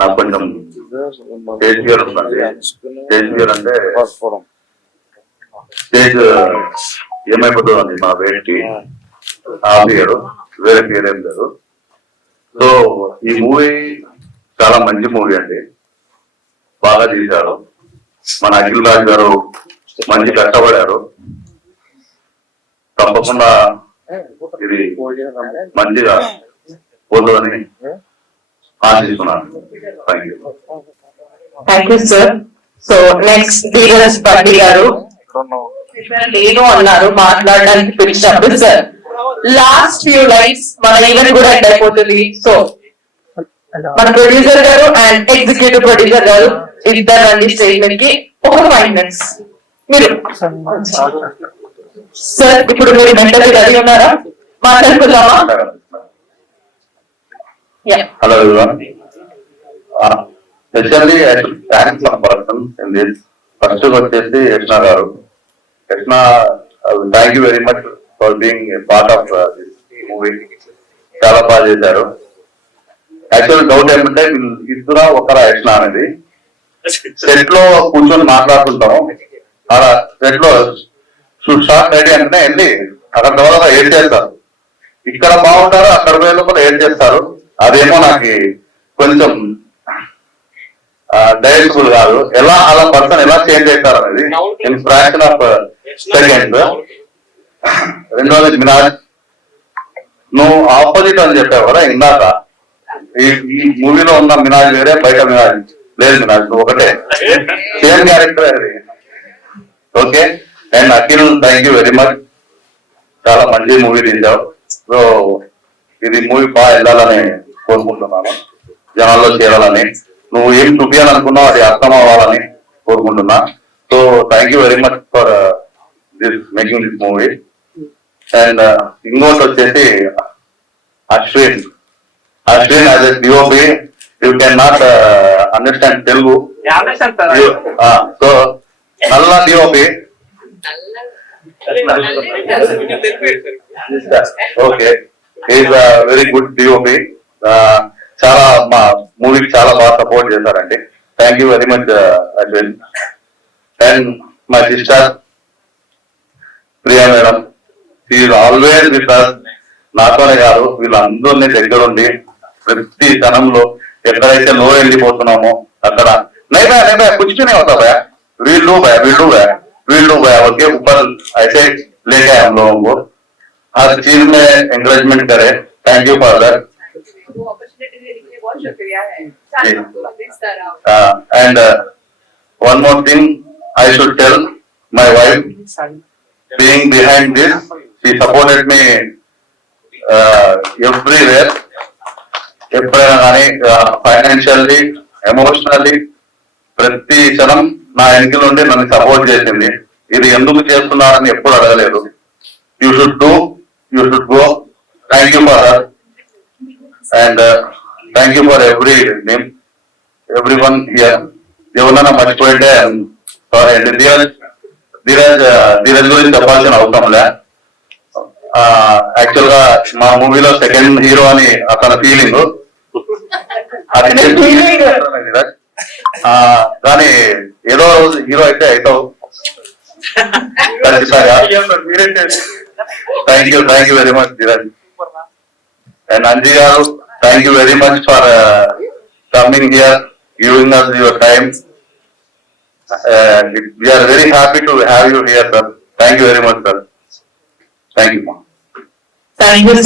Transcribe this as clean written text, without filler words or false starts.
నాకు కొంచెం stage fear ఉందండి. స్టేజ్ ఫియర్ అంటే స్టేజ్ ఏమైపోతుందండి మా వేడికి ఆ ఫియర్, వేరే ఫియర్ ఏం లేదు. సో ఈ మూవీ చాలా మంచి మూవీ అండి, బాగా తీశారు. మన అఖిల్ రాజ్ గారు మంచి కష్టపడారు. తప్పకుండా ఇది మంచిగా పోతుందని ఆశిస్తున్నాను. Thank you sir. So next Dheeraj బండి గారు నేను అన్నారు మాట్లాడడానికి పిలిచినప్పుడు సార్ లాస్ట్ ఫ్యూ లైన్స్ మన ఈవెంట్ కూడా ఎండ్ అయిపోతుంది. సో మన ప్రొడ్యూసర్ గారు అండ్ ఎగ్జిక్యూటివ్ ప్రొడ్యూసర్ గారు ఇద్దరు రండి స్టేట్మెంట్ కి ఒక 5 minutes మీరు సార్. ఇప్పుడు మీరు మెంటల్ రెడీ ఉన్నారా? మాట్లాడుకుందామా? Hello everyone. Especially I should thank one person in this. First వచ్చేసి యష్ణ గారు. Yashna, thank you very much for being part of this movie. చాలా బాగా చేశారు. యాక్చువల్ డౌట్ ఏమంటే ఇద్దరు ఒకరా యష్ణ అనేది సెట్ లో కూర్చొని మాట్లాడుతుంటాము. అలా సెట్ లో షార్ట్ రెడీ అంటే వెళ్ళి అక్కడ తర్వాత ఏడ్ చేస్తారు. ఇక్కడ బాగుంటారు, అక్కడ వేలు కూడా ఏడ్ చేస్తారు. అదేమో నాకు కొంచెం డైరెక్టబుల్ కాదు. ఎలా అలా పర్సన్ ఎలా చేంజ్ అవుతారు అనేది ఇన్ ఫ్రాక్షన్ ఆఫ్ సెకండ్స్. రెండోది మినాజ్, నువ్వు ఆపోజిట్ అని చెప్పావు కదా ఇందాక. ఈ మూవీలో ఉన్న మినాజ్ వేరే, బయట మినాజ్ లేదు. మినాజ్ నువ్వు ఒకటే, సేమ్ క్యారెక్టర్ అది. Okay. And Akhil, thank you very much. చాలా మంచి మూవీ తీసావు. సో ఇది మూవీ బాగా వెళ్ళాలని కోరుకుంటున్నాను, జనాల్లో చేరాలని. నువ్వు ఏం చూపించాలనుకున్నావు అది అర్థం అవ్వాలని కోరుకుంటున్నా. So thank you very much for this making this movie. And ఇంకోటి వచ్చేసి Ashwin as a DOP, you can not understand Telugu. So నల్ల DOP. Okay, is very good DOP. చాలా మా మూవీకి చాలా బాగా సపోర్ట్ చేశారండి. Thank you very much Ashwin. And my sister Priya madam, is always with us. నాతోనే కాదు, వీళ్ళందరినీ దగ్గర ఉండి ప్రతి క్షణంలో ఎక్కడైతే లో వెళ్ళిపోతున్నామో అక్కడ నైబా కూర్చునే అవుతా భయ, వీళ్ళు भया ओके ऊपर ऐसे लेके हम लोगों को हर चीज में एंकरेजमेंट करे. Thank you for that. And one more thing I should tell my wife, being behind this, she supported me everywhere, financially, emotionally. ప్రతి క్షణం నా వెనుకలు ఉండి నన్ను సపోర్ట్ చేసింది. ఇది ఎందుకు చేస్తున్నారని ఎప్పుడు అడగలేదు. You should do, you should go. Thank you for her and thank you for every one here. ఎవరన్నా మర్చిపోయింటే సారీ అండి. ధీరజ్ గురించి చెప్పాల్సిన అవసరం లే. యాక్చువల్ గా మా మూవీలో సెకండ్ హీరో అని అతని ఫీలింగ్. కానీ ఏదో రోజు హీరో అయితే అవుతావు. Thank you very much Dheeraj. And Anji garu, thank you very much for coming here, giving us your time. We are very happy to have you here, sir. Thank you very much, sir. Thank you. Thank you.